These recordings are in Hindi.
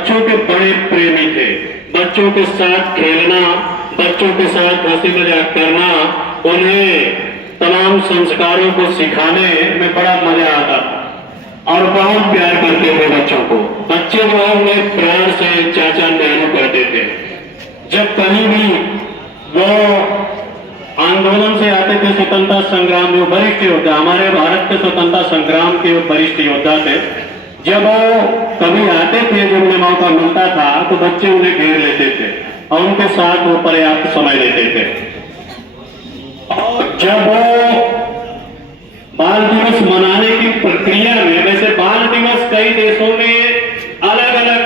बच्चों के बड़े प्रेमी थे। बच्चों के साथ खेलना, बच्चों के साथ हंसी मजाक करना, उन्हें तमाम संस्कारों को सिखाने में बड़ा मजा आता था और बहुत प्यार करते थे बच्चों को। बच्चे जो है उन्हें प्यार से चाचा नेहरू कहते थे। जब कहीं भी वो आंदोलन से आते थे, स्वतंत्रता संग्राम जो वरिष्ठ योद्धा, हमारे भारत के स्वतंत्रता संग्राम के वरिष्ठ योद्धा थे, जब वो कभी आते थे, जब उन्हें मौका मिलता था तो बच्चे उन्हें घेर लेते थे और उनके साथ वो पर्याप्त समय लेते थे। और जब वो बाल दिवस मनाने की प्रक्रिया में, वैसे बाल दिवस कई देशों में अलग अलग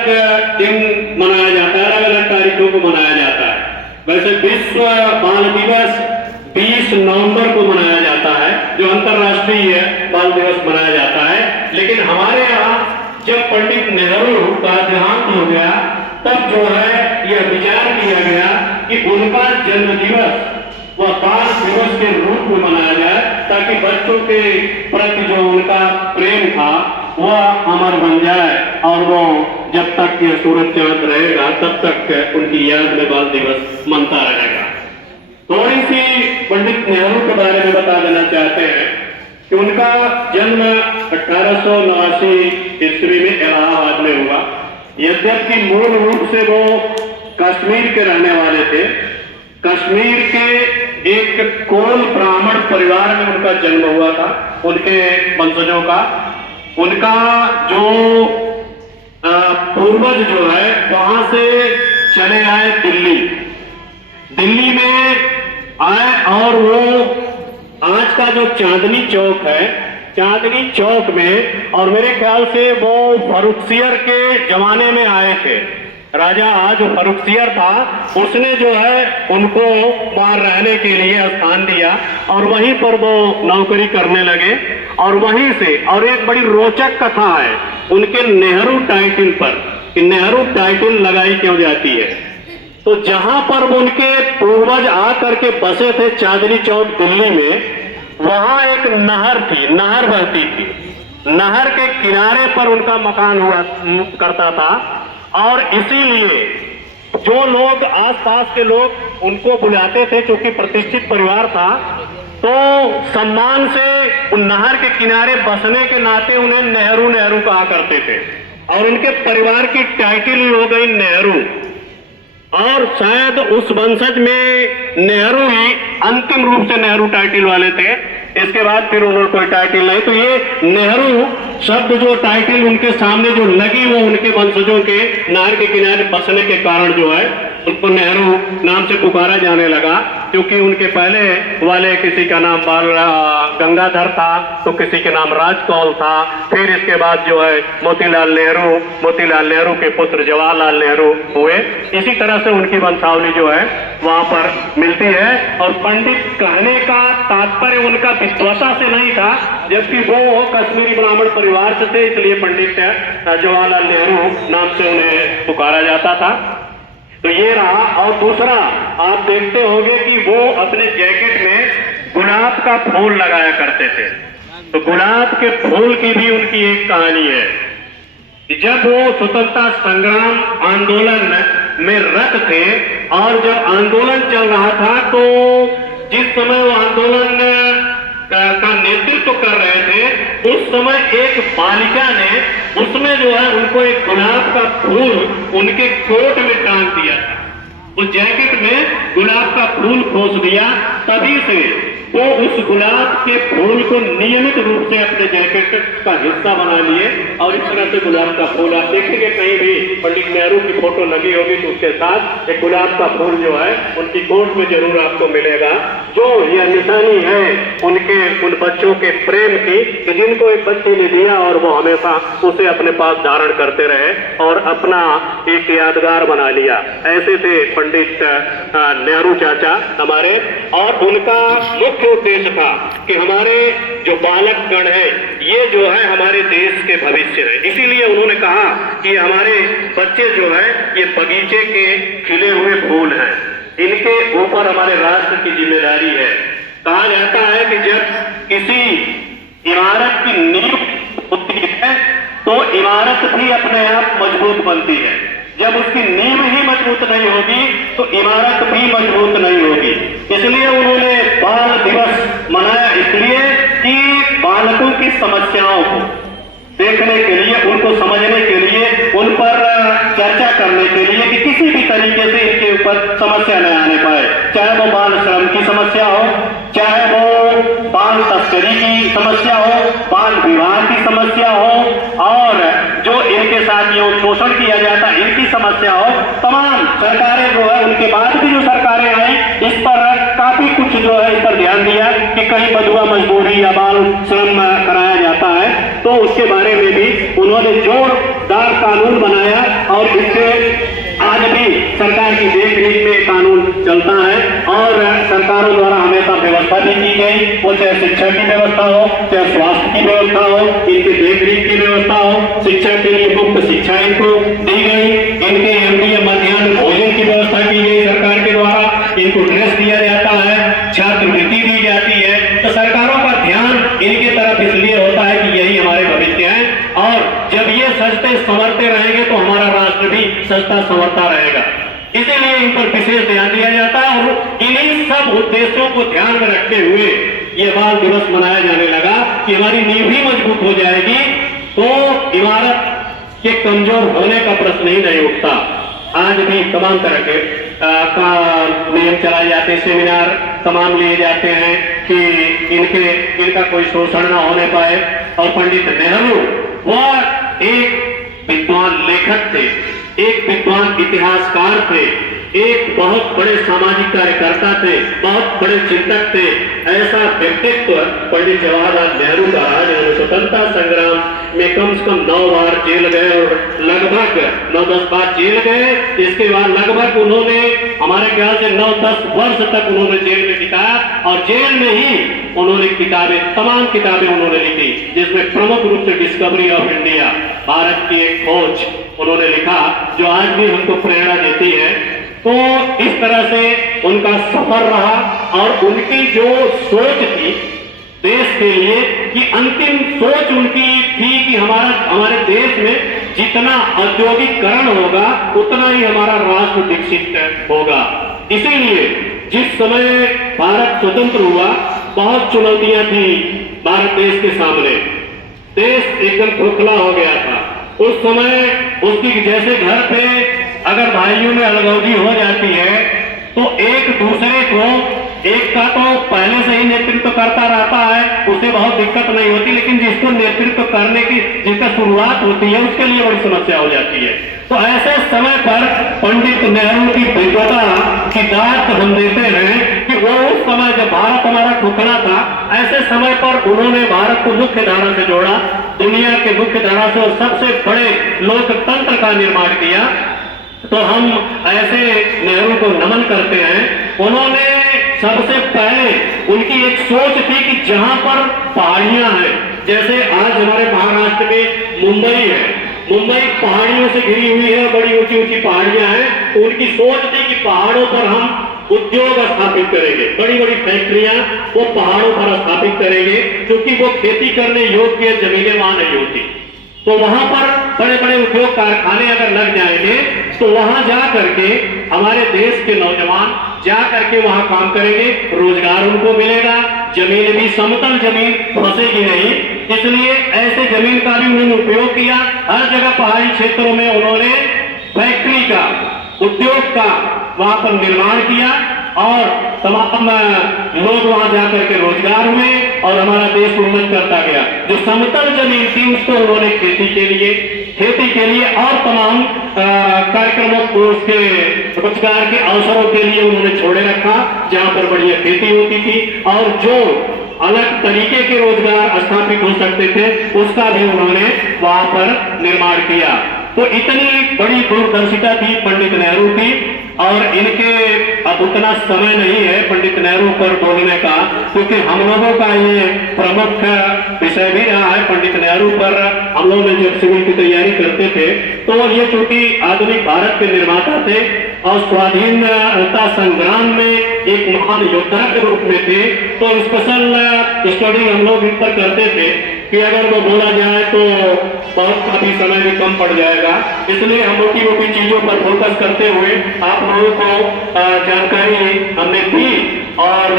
दिन मनाया जाता है, अलग अलग तारीखों को मनाया जाता है। वैसे विश्व बाल दिवस 20 नवंबर को मनाया जाता है, जो अंतर्राष्ट्रीय बाल दिवस मनाया जाता है। लेकिन हमारे यहाँ जब पंडित नेहरू का देहांत हो गया, तब जो है यह विचार किया गया कि उनका जन्म दिवस वह बाल दिवस के रूप में मनाया जाए, ताकि बच्चों के प्रति जो उनका प्रेम था वह अमर बन जाए और वो जब तक यह सूरज चांद रहेगा तब तक उनकी याद में बाल दिवस मनता रहेगा। थोड़ी सी पंडित नेहरू के बारे में बता देना चाहते हैं कि उनका जन्म 1889 ईस्वी में इलाहाबाद में हुआ। यद्यपि मूल रूप से वो कश्मीर के रहने वाले थे। कश्मीर के एक कोल ब्राह्मण परिवार में उनका जन्म हुआ था, उनके वंशजों का। उनका जो पूर्वज जो है वहां से चले आए दिल्ली में आए और वो आज का जो चांदनी चौक है, चांदनी चौक में, और मेरे ख्याल से वो फर्रुखसियर के जमाने में आए थे। राजा जो फर्रुखसियर था उसने जो है उनको वहां रहने के लिए स्थान दिया और वहीं पर वो नौकरी करने लगे। और वहीं से, और एक बड़ी रोचक कथा है उनके नेहरू टाइटल पर, कि नेहरू टाइटल लगाई क्यों जाती है। तो जहां पर उनके पूर्वज आकर के बसे थे चांदनी चौक दिल्ली में, वहां एक नहर थी, नहर बहती थी। नहर के किनारे पर उनका मकान हुआ करता था और इसीलिए जो लोग आसपास के लोग उनको बुलाते थे, क्योंकि प्रतिष्ठित परिवार था, तो सम्मान से उन नहर के किनारे बसने के नाते उन्हें नेहरू नेहरू कहा करते थे और उनके परिवार की टाइटल हो गई नेहरू। और शायद उस वंशज में नेहरू ही अंतिम रूप से नेहरू टाइटल वाले थे। इसके बाद फिर उन्होंने कोई टाइटल नहीं। तो ये नेहरू शब्द जो टाइटल उनके सामने जो लगी, वो उनके वंशजों के नहर के किनारे बसने के कारण जो है उनको नेहरू नाम से पुकारा जाने लगा। क्योंकि उनके पहले वाले किसी का नाम बाल गंगाधर था, तो किसी के नाम राजकौल था। फिर इसके बाद जो है मोतीलाल नेहरू के पुत्र जवाहरलाल नेहरू हुए। इसी तरह से उनकी वंशावली जो है वहां पर मिलती है। और पंडित कहने का तात्पर्य उनका विद्वता से नहीं था, जबकि वो कश्मीरी ब्राह्मण परिवार से थे, इसलिए पंडित जवाहरलाल नेहरू नाम से उन्हें पुकारा जाता था। तो ये रहा। और दूसरा, आप देखते होंगे कि वो अपने जैकेट में गुलाब का फूल लगाया करते थे। तो गुलाब के फूल की भी उनकी एक कहानी है कि जब वो स्वतंत्रता संग्राम आंदोलन में रत थे और जब आंदोलन चल रहा था, तो जिस समय वो आंदोलन का नेतृत्व कर रहे थे, उस समय एक बालिका ने उसमें जो है उनको एक गुलाब का फूल उनके कोट में टांग दिया था। उस जैकेट में गुलाब का फूल खोस दिया। तभी से वो उस गुलाब के फूल को नियमित रूप से अपने जैकेट का हिस्सा बना लिए और इस तरह से गुलाब का फूल आप देखेंगे कहीं भी पंडित नेहरू की फोटो लगी होगी तो उसके साथ एक गुलाब का फूल जो है उनकी कोट में जरूर आपको मिलेगा, जो यह निशानी है उनके उन बच्चों के प्रेम की, जिनको एक बच्चे ने दिया और वो हमेशा उसे अपने पास धारण करते रहे और अपना एक यादगार बना लिया। ऐसे थे पंडित नेहरू चाचा हमारे। और उनका मुख्य उद्देश्य था कि हमारे जो बालक गण है ये जो है हमारे देश के भविष्य है। इसीलिए उन्होंने कहा कि हमारे बच्चे जो है ये बगीचे के खिले हुए फूल हैं, इनके ऊपर हमारे राष्ट्र की जिम्मेदारी है। कहा जाता है कि जब किसी इमारत की नींव होती है तो इमारत भी अपने आप मजबूत बनती है। जब उसकी नींव ही मजबूत नहीं होगी तो इमारत भी मजबूत नहीं होगी। इसलिए उन्होंने बाल दिवस मनाया, इसलिए कि बालकों की समस्याओं को देखने के लिए, उनको समझने के लिए, उन पर चर्चा करने के लिए कि किसी भी तरीके से इनके ऊपर समस्या न आने पाए, चाहे वो बाल श्रम की समस्या हो, चाहे वो बाल तस्करी की समस्या हो, बाल विवाह की समस्या हो, और जो इनके साथ ये शोषण किया जाता है इनकी समस्या हो। तमाम सरकारें जो है, उनके बाद भी जो सरकारें आई, इस पर काफी कुछ जो है इस पर ध्यान दिया कि कहीं बधुआ मजदूरी या बाल श्रम कराया जाता है, तो उसके बारे में भी उन्होंने जोरदार कानून बनाया और इससे आज भी सरकार की देखरेख में कानून चलता है और सरकारों द्वारा हमेशा व्यवस्था भी की गई, वो चाहे शिक्षा की व्यवस्था हो, चाहे स्वास्थ्य की व्यवस्था हो, इनकी देखरेख की व्यवस्था हो, शिक्षा के लिए मुफ्त शिक्षा इनको दी गई, इनके एमडीए मध्याह्न भोजन की व्यवस्था की गई सरकार के द्वारा, इनको ड्रेस दिया जाता है, छात्रवृत्ति दी जाती है। तो सरकारों का ध्यान इनकी तरफ इसलिए होता है कि यही हमारे भविष्य है, और जब ये सजते संवरते रहेंगे तो हमारा राष्ट्र भी सजता संवरता रहेगा। इसीलिए इन पर विशेष ध्यान दिया जाता है और इन्हीं सब उद्देश्यों को ध्यान में रखते हुए ये बाल दिवस मनाया जाने लगा कि हमारी नींव भी मजबूत हो जाएगी तो इमारत के कमजोर होने का प्रश्न ही नहीं उठता। आज भी तमाम तरह के नियम चलाए जाते हैं, सेमिनार तमाम लिए जाते हैं कि इनका कोई शोषण न होने पाए। और पंडित नेहरू वह एक विद्वान लेखक थे, एक विद्वान इतिहासकार थे, एक बहुत बड़े सामाजिक कार्यकर्ता थे, बहुत बड़े चिंतक थे। ऐसा व्यक्तित्व पंडित जवाहरलाल नेहरू का रहा, जिन्होंने स्वतंत्रता संग्राम में कम से कम 9 बार जेल गए और लगभग 9-10 बार जेल गए। इसके बाद लगभग उन्होंने हमारे ख्याल से 9-10 वर्ष तक उन्होंने जेल में बिताया और जेल में ही उन्होंने तमाम किताबें उन्होंने लिखी, जिसमें प्रमुख रूप से डिस्कवरी ऑफ इंडिया, भारत की एक खोज उन्होंने लिखा, जो आज भी हमको प्रेरणा देती है। तो इस तरह से उनका सफर रहा और उनकी जो सोच थी देश के लिए, कि अंतिम सोच उनकी थी कि हमारे देश में जितना औद्योगिकरण होगा उतना ही हमारा राष्ट्र विकसित होगा। इसीलिए जिस समय भारत स्वतंत्र हुआ बहुत चुनौतियां थी भारत देश के सामने, देश एकदम खोखला हो गया था। उस समय उसकी जैसे घर पे अगर भाइयों में अलगौजी हो जाती है तो एक दूसरे को, एक का तो पहले से ही नेतृत्व करता रहता है, उसे बहुत दिक्कत नहीं होती, लेकिन जिसको नेतृत्व करने की जिसका शुरुआत होती है उसके लिए बड़ी समस्या हो जाती है। तो ऐसे समय पर पंडित नेहरू की विद्वता की दात हम देते हैं कि वो उस समय जब भारत हमारा खोखला था, ऐसे समय पर उन्होंने भारत को मुख्य धारा से जोड़ा, दुनिया के मुख्य धारा से, और सबसे बड़े लोकतंत्र का निर्माण किया। तो हम ऐसे नेहरू को नमन करते हैं। उन्होंने सबसे पहले, उनकी एक सोच थी कि जहां पर पहाड़ियां हैं, जैसे आज हमारे महाराष्ट्र में मुंबई है, मुंबई पहाड़ियों से घिरी हुई है, बड़ी ऊंची ऊंची पहाड़ियां हैं, तो उनकी सोच थी कि पहाड़ों पर हम उद्योग स्थापित करेंगे, बड़ी बड़ी फैक्ट्रियां वो पहाड़ों पर स्थापित करेंगे, क्योंकि वो खेती करने योग्य जमीनें वहां नहीं होती। तो वहां पर बड़े बड़े उद्योग कारखाने अगर लग जाएंगे तो वहां जा करके हमारे देश के नौजवान जा करके वहां काम करेंगे, रोजगार उनको मिलेगा, जमीन भी समतल जमीन फंसेगी नहीं। इसलिए ऐसे जमीन का भी उन्होंने उपयोग किया। हर जगह पहाड़ी क्षेत्रों में उन्होंने फैक्ट्री का, उद्योग का वहां पर निर्माण किया और तमाम लोग वहां जाकर के रोजगार हुए और हमारा देश उन्नत करता गया। जो समतल जमीन थी उसको उन्होंने खेती के लिए और तमाम कार्यक्रमों को, उसके रोजगार के अवसरों के लिए उन्होंने छोड़े रखा, जहां पर बढ़िया खेती होती थी और जो अलग तरीके के रोजगार स्थापित हो सकते थे उसका भी उन्होंने वहां पर निर्माण किया। तो इतनी बड़ी दूरदर्शिता थी पंडित नेहरू की, और इनके अब उतना समय नहीं है पंडित नेहरू पर बोलने का, क्योंकि हम लोगों का ये प्रमुख विषय भी रहा है। पंडित नेहरू पर हम लोग जब सिविल की तैयारी करते थे तो ये चूंकि आधुनिक भारत के निर्माता थे और स्वाधीनता संग्राम में एक महान योद्धा के रूप में थे, तो स्पेशल स्टडी हम लोग इन पर करते थे। कि अगर वो बोला जाए तो बहुत काफी समय भी कम पड़ जाएगा, इसलिए हम मोटी मोटी चीजों पर फोकस करते हुए आप लोगों को जानकारी हमने दी और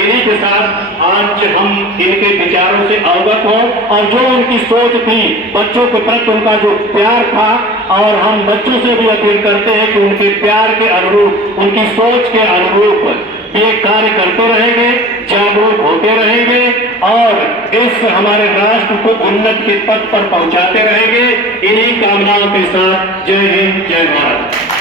इन्हीं के साथ आज हम इनके विचारों से अवगत हो और जो उनकी सोच थी बच्चों के प्रति उनका जो प्यार था, और हम बच्चों से भी अपील करते हैं कि उनके प्यार के अनुरूप उनकी सोच के अनुरूप ये कार्य करते रहेंगे, जागरूक होते रहेंगे और इस हमारे राष्ट्र को उन्नति के पथ पर पहुंचाते रहेंगे। इन्हीं कामनाओं के साथ जय हिंद, जय भारत।